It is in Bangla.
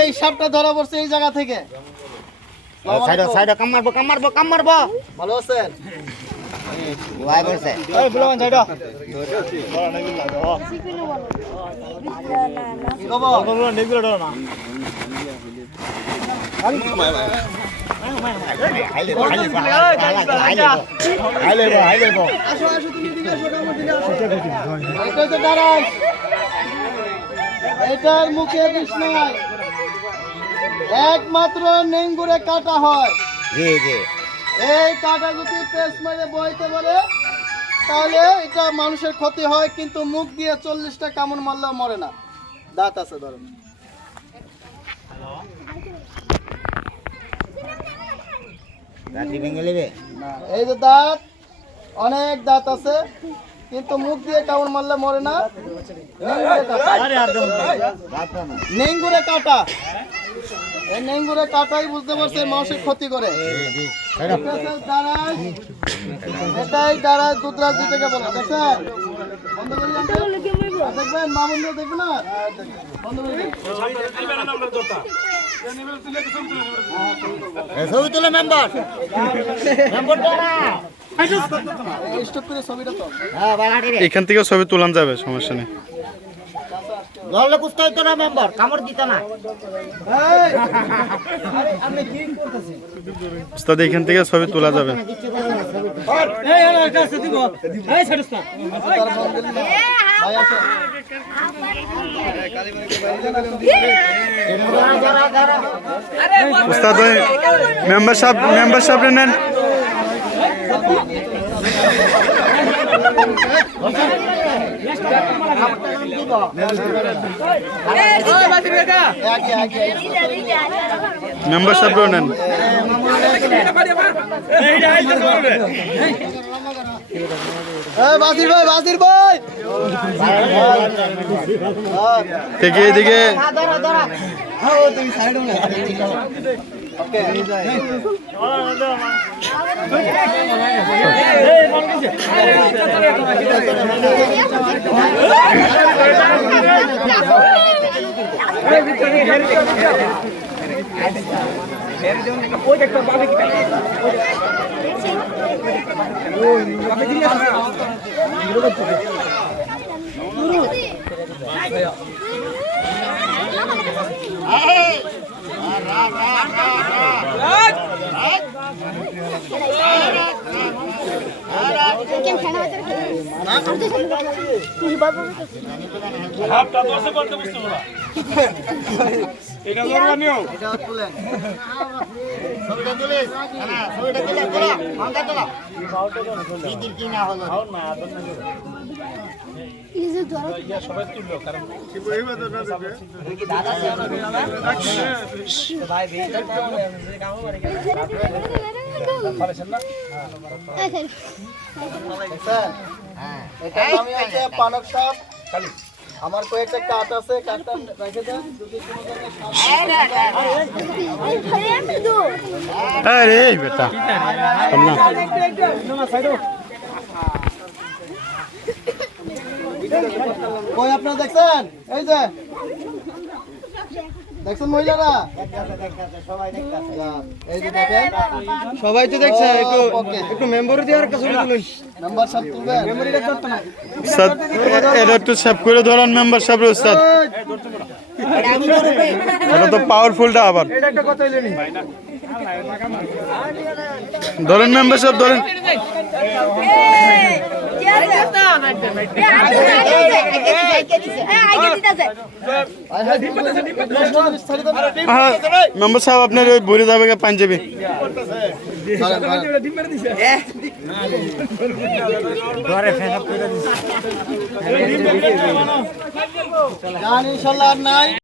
এই সাপটা ধরা পড়ছে এই জায়গা থেকে। ভালো আছেন? এটার মুখে বিষ নাই, একমাত্র নেঙ্গুরে কাটা হয়। এই কাটা যদি পেস মেরে বইতে পারে তাহলে এটা মানুষের ক্ষতি হয়, কিন্তু মুখ দিয়ে 40টা কামড় মারলেও মরে না। দাঁত আছে ধরুন, এই যে দাঁত, অনেক দাঁত আছে, কিন্তু মুখ দিয়ে কামড় মারলে মরে না। নেঙ্গুরে কাটা, এই নেঙ্গুরে কাটাই বুঝতে পারছে মানুষের ক্ষতি করে। এটাই দাঁড়ায় দুধরাজ যেটাকে বলে, দেখছেন? বন্ধ করে দেখবেন, মা বন্ধু দেখবে না, বন্ধ করে এখান থেকে ছবি তুলাম যাবে, সমস্যা নেই। উস্তাদ এখান থেকে ছবি তোলা যাবে। উস্তাদ মেম্বারশিপ নেন। মেম্বারশিপ নেন। বাসির ভাই থেকে এদিকে পানক সাপ। আমার কয়েকটা কাঠ আছে, কাঠটা রেখে দেন। কই আপনারা দেখছেন? এই যে দেখছেন মহিলারা, এই যে দেখেন সবাই তো দেখছে, একটু মেম্বার দিয়ে আর একটা ছবি তুলুন। নাম্বার সব তুলবেন। উস্তাদ এটা একটু সেভ করে ধরেন মেম্বারশিপ উস্তাদ। এটা তো পাওয়ারফুলটা আবার ধরেন মেম্বারশিপ ধরেন। মেম্বার সাহেব আপনার ওই ভরে যাবে পাঞ্জাবি। ইনশাল্লাহ নাই।